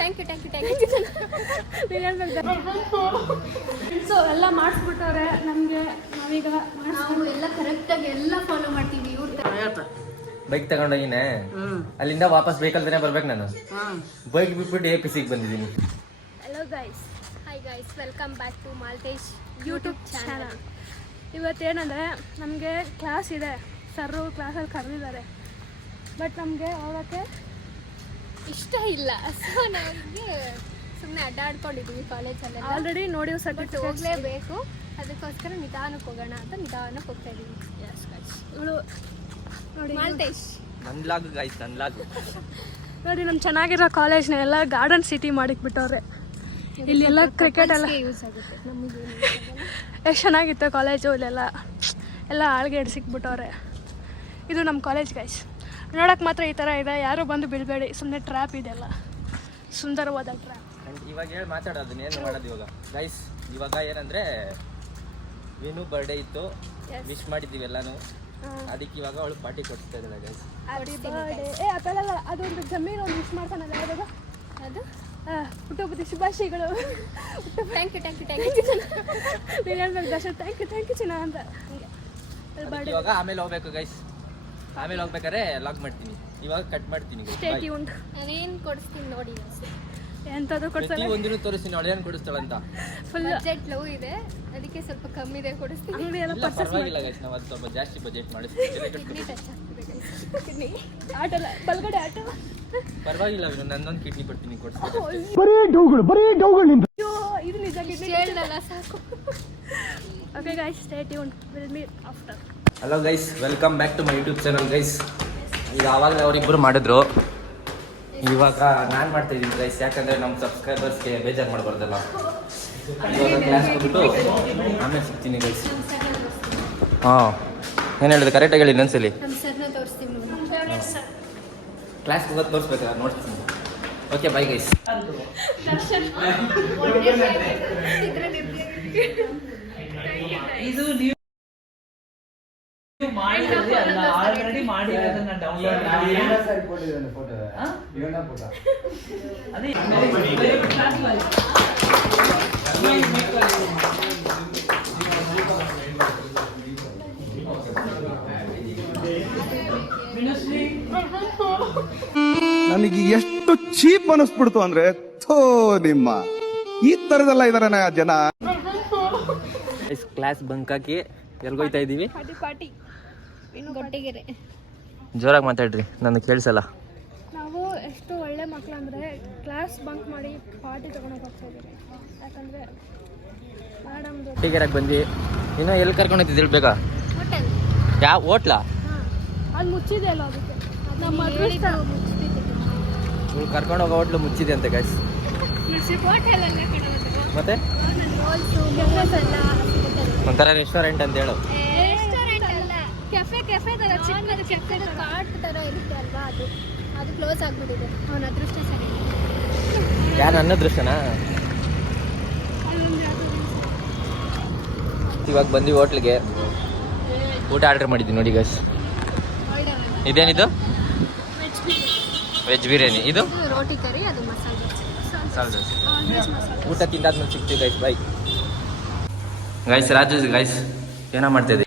Thank you so ಎಲ್ಲ ಮಾಡಿಸ್ಬಿಟ್ಟವ್ರೆ ನಮಗೆ. ನಾವೀಗ ನಾವು ಎಲ್ಲ ಕರೆಕ್ಟಾಗಿ ಎಲ್ಲ ಫಾಲೋ ಮಾಡ್ತೀವಿ. ಇವ್ರು ಬೈಕ್ ತಗೊಂಡೋಗಿನೇ ಅಲ್ಲಿಂದ ವಾಪಸ್ ಬೇಕಲ್ದೇನೆ ಬರ್ಬೇಕು. ನಾನು ಬೈಕ್ ಬಿಟ್ಬಿಟ್ಟು APC ಬಂದಿದ್ದೀನಿ. Hello guys, hi guys, welcome back to Maltesh YouTube channel. ಇವತ್ತೇನಂದರೆ ನಮಗೆ ಕ್ಲಾಸ್ ಇದೆ, ಸರ್ರು ಕ್ಲಾಸಲ್ಲಿ ಕರೆದಿದ್ದಾರೆ. ಬಟ್ ನಮಗೆ ಹೋಗೋಕ್ಕೆ ಇಷ್ಟ ಇಲ್ಲ. ಸೊ ನಮಗೆ ಸುಮ್ಮನೆ ಅಡ್ಡಾಡ್ಕೊಂಡಿದ್ದೀವಿ ಕಾಲೇಜಲ್ಲಿ. ಆಲ್ರೆಡಿ ನೋಡಿ ಸರ್ಟಿಫಿಕೇಟ್ ಹೋಗಲೇಬೇಕು. ಅದಕ್ಕೋಸ್ಕರ ನಿಧಾನಕ್ಕೆ ಹೋಗೋಣ ಅಂತ ನಿಧಾನಕ್ಕೆ ಹೋಗ್ತಾ ಇದ್ದೀವಿ. ಇವಳು ನೋಡಿ ನನ್ ಲಾಗ್ ಗೈಸ್, ನನ್ ಲಾಗ್ ನೋಡಿ. ನಮ್ಮ ಚೆನ್ನಾಗಿರೋ ಕಾಲೇಜ್ನ ಎಲ್ಲ ಗಾರ್ಡನ್ ಸಿಟಿ ಮಾಡಿಕ್ಬಿಟ್ಟವ್ರೆ. ಇಲ್ಲಿ ಎಲ್ಲ ಕ್ರಿಕೆಟ್ ಎಲ್ಲ ಯೂಸ್ ಆಗುತ್ತೆ ನಮಗೆ. ಎಷ್ಟು ಚೆನ್ನಾಗಿತ್ತು ಕಾಲೇಜು. ಇಲ್ಲೆಲ್ಲ ಎಲ್ಲ ಆಳ್ಗೆ ಸಿಕ್ಬಿಟ್ಟವ್ರೆ. ಇದು ನಮ್ಮ ಕಾಲೇಜ್ ಗೈಸ್. ನೋಡೋಕೆ ಮಾತ್ರ ಈ ಥರ ಇದೆ, ಯಾರು ಬಂದು ಬೀಳಬೇಡಿ. ಸುಮ್ಮನೆ ಟ್ರ್ಯಾಪ್ ಇದೆಲ್ಲ, ಸುಂದರವಾದ ಟ್ರ್ಯಾಪ್. ಇವಾಗ ಹೇಳಿ ಮಾತಾಡೋದನ್ನ ಏನು ಮಾಡೋದು ಇವಾಗ ಗೈಸ್. ಇವಾಗ ಏನಂದ್ರೆ ವಿನು ಬರ್ಡೇ ಇತ್ತು, ವಿಶ್ ಮಾಡಿದ್ದೀವಿ ಎಲ್ಲಾನು. ಅದಕ್ಕೆ ಇವಾಗ ಅವಳು ಪಾರ್ಟಿ ಕೊಡ್ತಾ ಇದ್ದಾಳೆ ಗೈಸ್. ಅದೊಂದು ಜಮೀನು ಒಂದು ವಿಶ್ ಮಾಡ್ತಾನಲ್ಲ, ಯಾವಾಗ ಅದು ಹುಟ್ಟುಹಬ್ಬದ ಶುಭಾಶಯಗಳು. ಥ್ಯಾಂಕ್ ಯು ನೀನು ಹೇಳ್ಬೇಕು ದರ್ಶನ್, ಥ್ಯಾಂಕ್ ಯು ಚಿನ್ನ ಅಂತ. ಇವಾಗ ಆಮೇಲೆ ಹೋಗ್ಬೇಕು ಗೈಸ್. ಆಮೇಲೆ ಹೋಗ್ಬೇಕಾದ್ರೆ ಲಾಗ್ ಮಾಡ್ತೀನಿ, ಇವಾಗ ಕಟ್ ಮಾಡ್ತೀನಿ. Stay tuned. ನಾನೇನು ಕೊಡಿಸ್ತೀನಿ ನೋಡಿ. ಎಂಥದ್ದು ಕೊಡ್ಸಲ್ಲ, ಒಂದಿನ ತೋರಿಸ್ತೀನಿ ಅವಳು ಏನು ಕೊಡಿಸ್ತಾಳಂತ. ಫುಲ್ ಬಜೆಟ್ ಲೋ ಇದೆ, ಅದಕ್ಕೆ ಸ್ವಲ್ಪ ಕಮ್ಮಿ ಇದೆ ಕೊಡಿಸ್ತೀನಿ. ಅಂಗಡಿ ಎಲ್ಲ ಪರವಾಗಿಲ್ಲ ಗೈಸ್, ನಾವು ಅದು ಸ್ವಲ್ಪ ಜಾಸ್ತಿ ಬಜೆಟ್ ಮಾಡಿಸ್ತೀವಿ. ಕಿಡ್ನಿ ಟಚ್ ಆಗ್ತಿದೆ ಕಿಡ್ನಿ ಆಟಲ್ಲ, ಬಲ್ಗಡೆ ಆಟ. ಪರವಾಗಿಲ್ಲ ವಿನು, ನನ್ನೊಂದು ಕಿಡ್ನಿ ಕೊಡ್ತೀನಿ, ಕೊಡಿಸ್ತೀನಿ. ಅಯ್ಯೋ ಇದು ನಿಜ, ಕಿಡ್ನಿ ಹೇಳ್ದಲ್ಲ ಸಾಕು. Okay guys, stay tuned, will meet after. Hello guys, welcome back to my YouTube channel guys. ಈಗ ಆವಾಗಲೇ ಅವರಿಬ್ಬರು ಮಾಡಿದ್ರು, ಇವಾಗ ನಾನು ಮಾಡ್ತಾ ಇದ್ದೀನಿ ಗೈಸ್. ಯಾಕಂದರೆ ನಮ್ಮ ಸಬ್ಸ್ಕ್ರೈಬರ್ಸ್ಗೆ ಬೇಜಾರು ಮಾಡಬಾರ್ದಲ್ಲ. ಇವಾಗ ಕ್ಲಾಸ್ ಕೊಟ್ಬಿಟ್ಟು ಆಮೇಲೆ ಸಿಗ್ತೀನಿ ಗೈಸ್. ಹಾಂ, ಏನು ಹೇಳಿದೆ ಕರೆಕ್ಟಾಗಿ ಹೇಳಿ ಇನ್ನೊಂದ್ಸಲಿ. ನಮ್ಮ ಸರ್ನ ತೋರಿಸ್ತೀನಿ. ಕ್ಲಾಸ್ಗೆ ಹೋಗೋದು ತೋರಿಸ್ಬೇಕಾ, ನೋಡ್ತೀನಿ. Okay bye guys. ಇದು ನೀವು ಮಾಡಿರೋದು ಅಲ್ಲ, ಆಲ್ರೆಡಿ ಮಾಡಿರೋದನ್ನ ಡೌನ್ಲೋಡ್ ಮಾಡಿ ಫೋಟೋ ಅದೇ ನನಗೆ ಎಷ್ಟು ಚೀಪ್ ಅನಿಸ್ಬಿಡ್ತು ಅಂದ್ರೆ, ಥೋ ನಿಮ್ಮ ಈ ತರದೆಲ್ಲ ಇದಾರೆ ಜನ. ಕ್ಲಾಸ್ ಬಂಕ್ ಹಾಕಿ ಎಲ್ಗೋಯ್ತಾ ಇದ್ದೀವಿ? ಪಾರ್ಟಿ ಗೊಟ್ಟಿಗೆರೆ. ಜೋರಾಗಿ ಮಾತಾಡ್ರಿ, ನನಗೆ ಕೇಳಿಸಲ್ಲ. ನಾವು ಎಷ್ಟು ಒಳ್ಳೆ ಮಕ್ಕಳು ಅಂದರೆ ಕ್ಲಾಸ್ ಬಂಕ್ ಮಾಡಿ ಪಾರ್ಟಿ ತೊಗೊಂಡೋಗಿ ಹೋಗ್ತಾ ಇದ್ದೀವಿ. ಯಾಕಂದರೆ ಮೇಡಮ್ದು ಟೀಗರಾಗಿ ಬಂದ್ವಿ. ಇನ್ನೂ ಎಲ್ಲಿ ಕರ್ಕೊಂಡು ಹೋಗ್ತಿದ್ದು ಹೇಳ್ಬೇಕಾ? ಹೋಟೆಲ್. ಯಾವ ಹೋಟ್ಲಾ? ಹಾಂ, ಅದು ಮುಚ್ಚಿದೆ ಅಲ್ಲ, ಅದಕ್ಕೆ ನಮ್ಮ ಇವ್ರು ಕರ್ಕೊಂಡು ಹೋಗೋ ಹೋಟ್ಲು ಮುಚ್ಚಿದೆ ಅಂತ ಗೈಸ್. ಹೋಟೆಲಲ್ಲೇ ಮತ್ತೆ ರೋಲ್ಸು ಮೋಮೋಸ್ ಎಲ್ಲ ಸಿಗುತ್ತೆ. ಒಂಥರ ರೆಸ್ಟೋರೆಂಟ್ ಅಂತ ಹೇಳು. ರೆಸ್ಟೋರೆಂಟ್ ಅಲ್ಲ, ಕೆಫೆ ಥರ ಚಿಕ್ಕದು ಚಿಕ್ಕದ ಕಾರ್ಟ್ ಥರ ಇರುತ್ತೆ ಅಲ್ವಾ, ಅದು ಕ್ಲೋಸ್ ಆಗಿಬಿಟ್ಟಿದೆ. ಅವನ ಅದೃಷ್ಟ ಸರಿ. ಯಾರು ನನ್ನ ದೃಶ್ಯನಾ? ಇವಾಗ ಬಂದು ಹೋಟ್ಲಿಗೆ ಊಟ ಆರ್ಡರ್ ಮಾಡಿದ್ದೀನಿ ನೋಡಿ ಗೈಸ್. ಇದೇನಿದು? ವೆಜ್ ಬಿರಿಯಾನಿ. ಇದು ರೋಟಿ ಕರಿ, ಅದು ಮಸಾಲೆ ದೋಸೆ. ಊಟ ತಿಂದಾದ್ಮೇಲೆ ಸಿಗ್ತೀವಿ guys, bye guys. Raju guys ಏನೋ ಮಾಡ್ತಾ ಇದ್ದೀವಿ?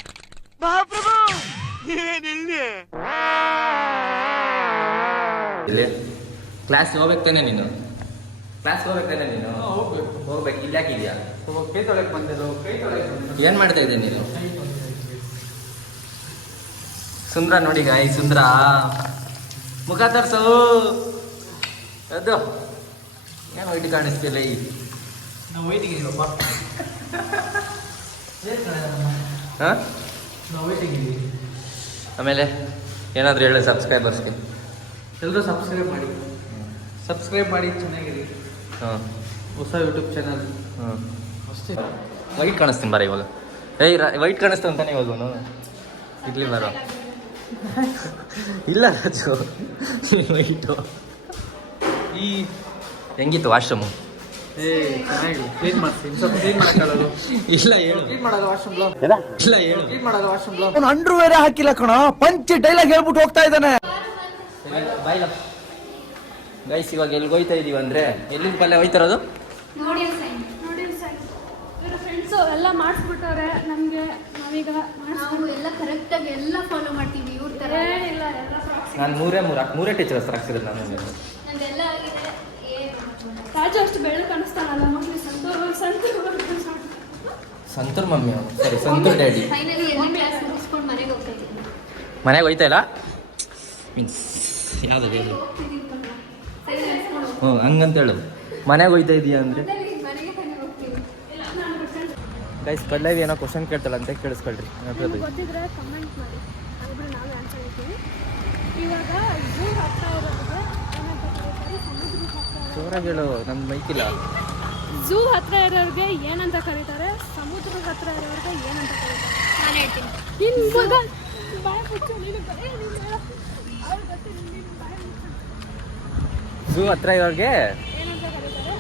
ಇಲ್ಲಿ ಕ್ಲಾಸ್ ಹೋಗ್ಬೇಕು ತಾನೆ ನೀನು? ಕ್ಲಾಸ್ ಹೋಗ್ಬೇಕು ತಾನೆ ನೀನು? ಹೋಗ್ಬೇಕು. ಇಲ್ಲಿ ಯಾಕಿದ್ಯಾ? ಏನು ಮಾಡ್ತಾ ಇದ್ದೀನಿ ನೀನು? ಸುಂದ್ರ ನೋಡಿ ಗಾಯ್, ಸುಂದ್ರ ಮುಖ ತೋರ್ಸು. ಅದು ಏನು ವೈಟ್ ಕಾಣಿಸ್ತಿಲ್ಲ. ಈ ಹಾಂ, ಆಮೇಲೆ ಏನಾದರೂ ಹೇಳಿ ಸಬ್ಸ್ಕ್ರೈಬರ್ಸ್ಗೆ. ಎಲ್ಲರೂ ಸಬ್ಸ್ಕ್ರೈಬ್ ಮಾಡಿ ಚೆನ್ನಾಗಿದೆ. ಹಾಂ, ಹೊಸ ಯೂಟ್ಯೂಬ್ ಚಾನಲ್. ಹಾಂ, ಅಷ್ಟೇ. ವೈಟ್ ಕಾಣಿಸ್ತೀನಿ ಬರ ಇವಾಗ. ವೈಟ್ ಕಾಣಿಸ್ತು ಅಂತಾನೆ ಇವಾಗ ಇಡ್ಲಿ ಬರೋ. ಇಲ್ಲ ರಾಜು, ವೈಟು. ಈ ಹೆಂಗಿತ್ತು ವಾಶ್ರೂಮು? ಚೆನ್ನಾಗಿ ಕ್ಲೀನ್ ಮಾಡ್ತೀನಿ. ಸ್ವಲ್ಪ ಕ್ಲೀನ್ ಮಾಡೋದು. ಇಲ್ಲ ಹೇಳು. ಕ್ಲೀನ್ ಮಾಡೋದು ವಾಶ್ರೂಮ್ ಬ್ಲಾಗ್. ಇಲ್ಲ ಹೇಳು. ಕ್ಲೀನ್ ಮಾಡೋದು ವಾಶ್ರೂಮ್ ಬ್ಲಾಗ್. ಅವ್ನು ಅಂಡ್ರೂ ಬೇರೆ ಹಾಕಿಲ್ಲ ಕಣ, ಪಂಚ್ ಡೈಲಾಗ್ ಹೇಳ್ಬಿಟ್ಟು ಹೋಗ್ತಾ ಇದ್ದಾನೆ. ಬಾಯ್ಲ ಗೈಸ್ ಇವಾಗ ಎಲ್ಲಿಗೆ ಹೋಯ್ತಾ ಇದೀವಿ ಅಂದರೆ ಎಲ್ಲಿಂದ ಪಲ್ಯ ಹೋಯ್ತಿರೋದು? ನೋಡಿ ಸೈನ್ ನೋಡಿ ಸರ್ ಇವ್ರ ಫ್ರೆಂಡ್ಸು ಎಲ್ಲ ಮಾಡಿಸ್ಬಿಟ್ಟವ್ರೆ ನಮಗೆ. ನಾವೀಗ ನಾವು ಎಲ್ಲ ಕರೆಕ್ಟಾಗಿ ಎಲ್ಲ ಫಾಲೋ ಮಾಡ್ತೀವಿ ಇವ್ರ ಥರ ಏನಿಲ್ಲ ಎಲ್ಲ ನಾನು ಮೂರೇ ಟೀಚರ್ ಹತ್ರ ಹಾಕ್ಸಿದ್ರು ನಾನು. ನಂದೆಲ್ಲ ಆಗಿದೆ. ರಾಜು ಅಷ್ಟು ಬೆಳ್ಳು ಕಾಣಿಸ್ತಾನಲ್ಲ ಮಮ್ಮಿ ಸಂತೂರ್ ಮಮ್ಮಿ ಅವನು, ಸರಿ ಸಂತೂರ್ ಡ್ಯಾಡಿ. ಫೈನಲಿ ಎಲ್ಲ ಕ್ಲಾಸ್ ಮುಗಿಸ್ಕೊಂಡು ಮನೆಗೆ ಹೋಗ್ತಾ ಇದ್ದೀನಿ. ಮನೆಗೆ ಹೋಯ್ತಾ ಇಲ್ಲ ಮೀನ್ಸ್ ಯಾವುದು ಹೇಳಿ? ಸರಿ ನಡೆಸ್ಕೊಂಡು ಹ್ಞೂ ಹಂಗಂತ ಹೇಳೋದು. ಮನೆಗೆ ಹೋಯ್ತಾ ಇದೀಯಾ ಅಂದರೆ ಮನೆಗೆ ತಾನೇ ಹೋಗ್ತೀನಿ. ಗೈಸ್ ಕಡ್ಲಾಗಿ ಏನೋ ಕ್ವಶನ್ ಕೇಳ್ತಾಳ ಅಂತ ಕೇಳಿಸ್ಕೊಳ್ರಿ. ಗೊತ್ತಿದ್ರೆ ಕಮೆಂಟ್ ಮಾಡಿ, ಹಾಗಿದ್ರೆ ನಾವೇ ಆನ್ಸರ್ ಮಾಡ್ತೀವಿ. ಇವಾಗ ಝೂ ಹತ್ರ ಇರೋರಿಗೆ ಏನಂತ ಕರೀತಾರೆ? ಸಮುದ್ರದ ಹತ್ರ ಜೋರಾಗಿ ಹೇಳು, ನನ್ನ ಮೈಕಿಲ್ಲ. ಝೂ ಹತ್ರ ಇರೋರಿಗೆ ಏನಂತ ಕರೀತಾರೆ? ಸಮುದ್ರದ ಹತ್ರ ಇರೋರಿಗೆ ಏನಂತ ಕರೀತಾರೆ? ನಾನು ಹೇಳ್ತೀನಿ. ನಿನ್ನ ಮಗ ಬಾಯ್ ಮುಚ್ಚು, ನೀನು ಬರೇ ನೀನು ಹೇಳು. ಅವ್ರು ಗೊತ್ತಿಲ್ಲ, ನೀನು ಬಾಯ್ ಮುಚ್ಚು. ಝೂ ಹತ್ರ ಇರೋರಿಗೆ ಏನಂತ ಕರೀತಾರೆ?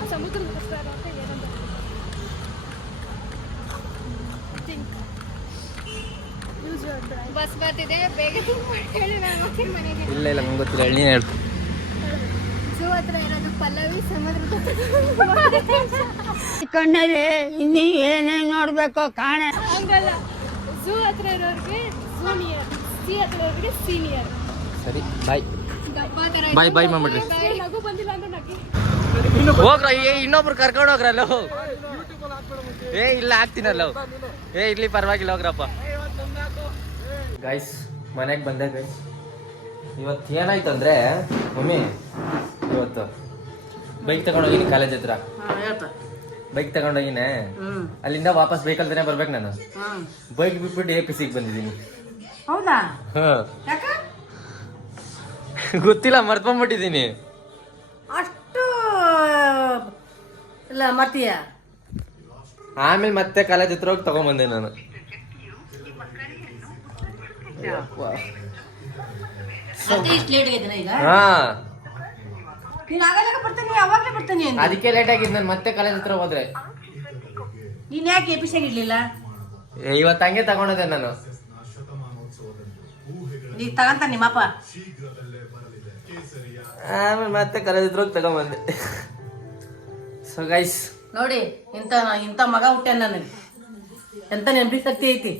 ಆ ಸಮುದ್ರದ ಹತ್ರ ಇರೋರಿಗೆ ಏನಂತ ಕರೀತಾರೆ? Think. Use your brain. Bus ಬರ್ತಿದೆ, ಬೇಗ ಹೇಳಿ ನಾನು ಹೋಗ್ತೀನಿ ಮನೆಗೆ. ಇಲ್ಲ ನಂಗೆ ಗೊತ್ತಿಲ್ಲ, ನೀನು ಹೇಳು. ಝೂ ಹತ್ರ ಇರೋದು ಪಲ್ಲವಿ, ಸಮುದ್ರದ ಕಣ್ಣಲ್ಲಿ ಇನ್ನೀ ಏನೇನು ನೋಡ್ಬೇಕೋ ಕಾಣೆ. ಹಂಗಲ್ಲ, ಝೂ ಹತ್ರ ಇರೋರಿಗೆ ಜೂನಿಯರ್, ಸಿ ಹತ್ರ ಇರೋರಿಗೆ ಸೀನಿಯರ್. ಸರಿ ಬಾಯ್ ಗಬ್ಬ ಥರ ಬಾಯ್ ಬಾಯ್ ಮಾಡ್ಬಿಡ್ರಿ. ನಗು ಬಂದಿಲ್ಲ ಅಂದ್ರೆ ನಗಿ. ಹೋಗ್ರ ಇನ್ನೊಬ್ರು ಕರ್ಕೊಂಡು ಹೋಗ್ರಲ್ಲ. ಏ ಇಲ್ಲ ಹಾಕ್ತೀನಲ್ಲ. ಏ ಇಲ್ಲಿ ಪರವಾಗಿಲ್ಲ ಹೋಗ್ರಪ್ಪ. ಗೈಸ್ ಮನೆಗೆ ಬಂದೆ ಗೈಸ್. ಇವತ್ತು ಏನಾಯ್ತು ಅಂದರೆ ಮಮ್ಮಿ, ಇವತ್ತು ಬೈಕ್ ತಗೊಂಡೋಗಿನಿ ಕಾಲೇಜ್ ಹತ್ರ. ಬೈಕ್ ತಗೊಂಡೋಗಿನೇ, ಅಲ್ಲಿಂದ ವಾಪಸ್ ಬೈಕಲ್ದೇನೆ ಬರ್ಬೇಕು ನಾನು. ಬೈಕ್ ಬಿಟ್ಬಿಟ್ಟು APCಗೆ ಬಂದಿದ್ದೀನಿ. ಹೌದಾ? ಹಾಂ ಗೊತ್ತಿಲ್ಲ, ಮರ್ತ್ಕೊಂಡ್ಬಿಟ್ಟಿದ್ದೀನಿ. ಅಷ್ಟು ಇಲ್ಲ ಮರ್ತೀಯ? ಆಮೇಲೆ ಮತ್ತೆ ಕಾಲೇಜ್ ಹತ್ರ ಹೋಗಿ ತಗೊಂಬಂದೆ ನಾನು. ಇಷ್ಟು ಲೇಟ್ ಆಗೈತೆ ಈಗ? ಹಾ ನೀನು ಆಗಾಗ ಬರ್ತಾನೆ, ಅವಾಗಲೇ ಬರ್ತಾನೆ ಅಂತ. ಅದಕ್ಕೆ ಲೇಟ್ ಆಗಿದ್ದು ನಾನು ಮತ್ತೆ ಕಾಲೇಜ್ ಹತ್ರ ಹೋದ್ರೆ. ನೀನು ಯಾಕೆ ಎಪಿಸಾಗಿ ಇಡ್ಲಿಲ್ಲ? ಇವತ್ತು ಹಂಗೆ ತಗೊಂಡದೆ ನಾನು. ಈಗ ತಗಂತ ನಿಮ್ಮಪ್ಪ. ಆಮೇಲೆ ಮತ್ತೆ ಕಾಲೇಜ್ ಹತ್ರ ಹೋಗಿ ತಗೊಂಬಂದೆ. ಸೊ ಗೈಸ್ ನೋಡಿ, ಇಂಥ ಮಗ ಹುಟ್ಟ್ಯಾನ ನನಗೆ. ಎಂತ ನೆನಪಿ ಶಕ್ತಿ ಐತಿ.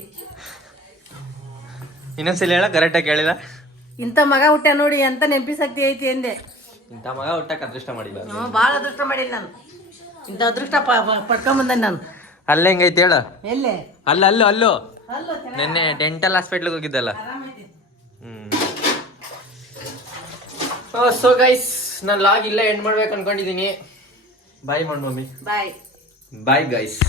ಇನ್ನೊಂದ್ಸಲ ಹೇಳ, ಕರೆಕ್ಟಾಗಿ ಕೇಳಿಲ್ಲ. ಇಂಥ ಮಗ ಹುಟ್ಟ್ಯಾನ ನೋಡಿ, ಎಂತ ನೆನಪಿ ಶಕ್ತಿ ಐತಿ ಎಂದೆ. ಇಂಥ ಮಗ ಹುಟ್ಟಕ್ಕೆ ಅದೃಷ್ಟ ಮಾಡಿಲ್ಲ. ಭಾಳ ಅದೃಷ್ಟ ಮಾಡಿಲ್ಲ ನಾನು. ಇಂಥ ಅದೃಷ್ಟ ಪಡ್ಕೊಂಬಂದೆ ನಾನು. ಅಲ್ಲೇ ಹೆಂಗೈತೆ ಹೇಳ? ಎಲ್ಲೇ? ಅಲ್ಲೋ ಅಲ್ಲೋ ನಿನ್ನೆ ಡೆಂಟಲ್ ಹಾಸ್ಪಿಟ್ಲಿಗೆ ಹೋಗಿದ್ದಲ್ಲ. ಸೊ ಗೈಸ್ ನಾನು ಲಾಗ್ ಇಲ್ಲೇ ಎಂಡ್ ಮಾಡ್ಬೇಕು ಅನ್ಕೊಂಡಿದ್ದೀನಿ. ಬಾಯ್ ಮಾಡು ಮಮ್ಮಿ. ಬಾಯ್ ಬಾಯ್ ಗೈಸ್.